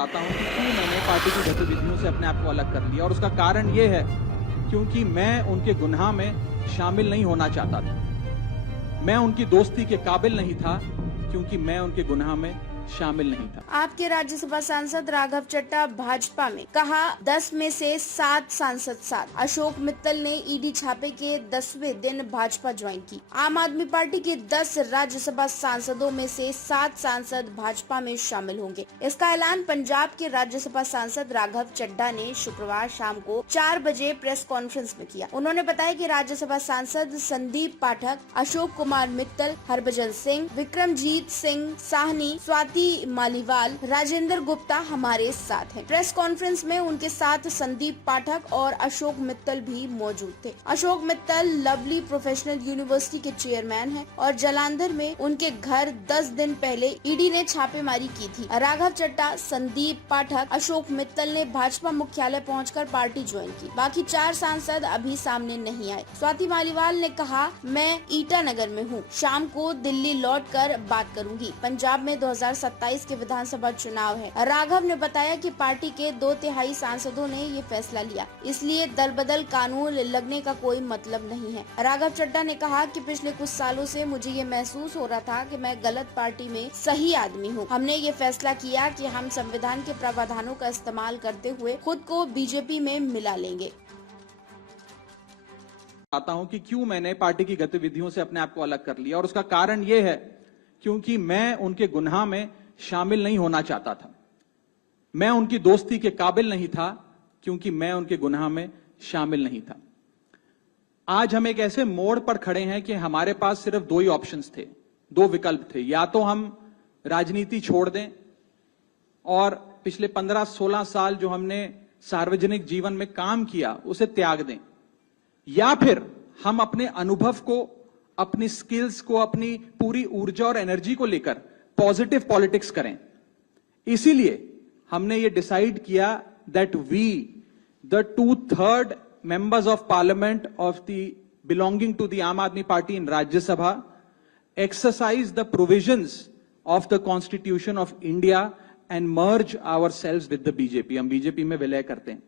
आता हूं कि क्यों मैंने पार्टी की गतिविधियों से अपने आप को अलग कर लिया, और उसका कारण ये है क्योंकि मैं उनके गुनाह में शामिल नहीं होना चाहता था। मैं उनकी दोस्ती के काबिल नहीं था क्योंकि मैं उनके गुनाह में शामिल नहीं था। आपके राज्यसभा सांसद राघव चड्ढा भाजपा में कहा 10 में से 7 सांसद साथ। अशोक मित्तल ने ईडी छापे के 10वें दिन भाजपा ज्वाइन की। आम आदमी पार्टी के 10 राज्यसभा सांसदों में से 7 सांसद भाजपा में शामिल होंगे। इसका ऐलान पंजाब के राज्यसभा सांसद राघव चड्ढा ने शुक्रवार शाम को 4 बजे प्रेस कॉन्फ्रेंस में किया। उन्होंने बताया कि राज्यसभा सांसद संदीप पाठक, अशोक कुमार मित्तल, हरभजन सिंह, विक्रमजीत सिंह साहनी, स्वाति मालीवाल, राजेंद्र गुप्ता हमारे साथ हैं। प्रेस कॉन्फ्रेंस में उनके साथ संदीप पाठक और अशोक मित्तल भी मौजूद थे। Ashok Mittal lovely professional university के चेयरमैन हैं और जालंधर में उनके घर 10 दिन पहले ईडी ने छापेमारी की थी। राघव चड्ढा, संदीप पाठक, अशोक मित्तल ने भाजपा मुख्यालय पहुंचकर पार्टी ज्वाइन की। बाकी 4 सांसद अभी सामने नहीं आए। स्वाति मालीवाल ने कहा, मैं ईटानगर में हूँ, शाम को दिल्ली लौटकर बात करूंगी। पंजाब में 2027 के विधानसभा चुनाव है। राघव ने बताया कि पार्टी के 2/3 सांसदों ने ये फैसला लिया, इसलिए दल बदल कानून लगने का कोई मतलब नहीं है। राघव चड्ढा ने कहा कि पिछले कुछ सालों से मुझे ये महसूस हो रहा था कि मैं गलत पार्टी में सही आदमी हूँ। हमने ये फैसला किया कि हम संविधान के प्रावधानों का इस्तेमाल करते हुए खुद को बीजेपी में मिला लेंगे। आता हूं कि क्यों मैंने पार्टी की गतिविधियों से अपने आप को अलग कर लिया, और उसका कारण ये है क्योंकि मैं उनके गुनाह में शामिल नहीं होना चाहता था। मैं उनकी दोस्ती के काबिल नहीं था क्योंकि मैं उनके गुनाह में शामिल नहीं था। आज हम एक ऐसे मोड़ पर खड़े हैं कि हमारे पास सिर्फ 2 ही ऑप्शंस थे, 2 विकल्प थे। या तो हम राजनीति छोड़ दें और पिछले 15-16 साल जो हमने सार्वजनिक जीवन में काम किया उसे त्याग दें, या फिर हम अपने अनुभव को, अपनी स्किल्स को, अपनी पूरी ऊर्जा और एनर्जी को लेकर पॉजिटिव पॉलिटिक्स करें। इसीलिए हमने ये डिसाइड किया that we the 2/3 members of parliament of the belonging to the Aam Aadmi Party in Rajya Sabha exercise the provisions of the constitution of India and merge ourselves with the BJP. हम BJP में विलय करते हैं।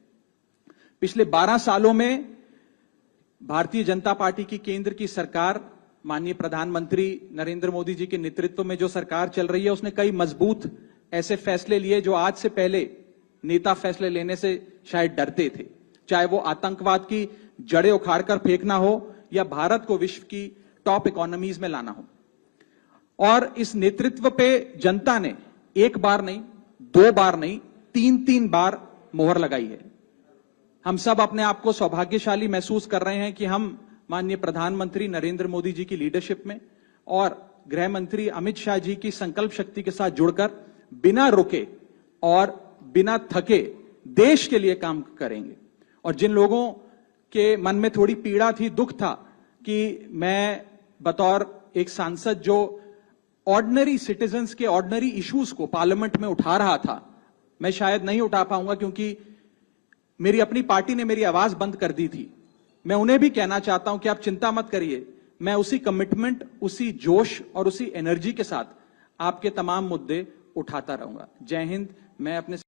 पिछले 12 सालों में भारतीय जनता पार्टी की केंद्र की सरकार, माननीय प्रधानमंत्री नरेंद्र मोदी जी के नेतृत्व में जो सरकार चल रही है, उसने कई मजबूत ऐसे फैसले लिए जो आज से पहले नेता फैसले लेने से शायद डरते थे। चाहे वो आतंकवाद की जड़ें उखाड़कर फेंकना हो या भारत को विश्व की टॉप इकोनॉमीज में लाना हो। और इस नेतृत्व पे जनता ने 1 बार नहीं, 2 बार नहीं, 3-3 बार मोहर लगाई है। हम सब अपने आप को सौभाग्यशाली महसूस कर रहे हैं कि हम माननीय प्रधानमंत्री नरेंद्र मोदी जी की लीडरशिप में और गृह मंत्री अमित शाह जी की संकल्प शक्ति के साथ जुड़कर बिना रुके और बिना थके देश के लिए काम करेंगे। और जिन लोगों के मन में थोड़ी पीड़ा थी, दुख था कि मैं बतौर एक सांसद जो ऑर्डिनरी सिटीजन्स के ऑर्डिनरी इश्यूज को पार्लियामेंट में उठा रहा था, मैं शायद नहीं उठा पाऊंगा क्योंकि मेरी अपनी पार्टी ने मेरी आवाज बंद कर दी थी। मैं उन्हें भी कहना चाहता हूं कि आप चिंता मत करिए, मैं उसी कमिटमेंट, उसी जोश और उसी एनर्जी के साथ आपके तमाम मुद्दे उठाता रहूंगा। जय हिंद। मैं अपने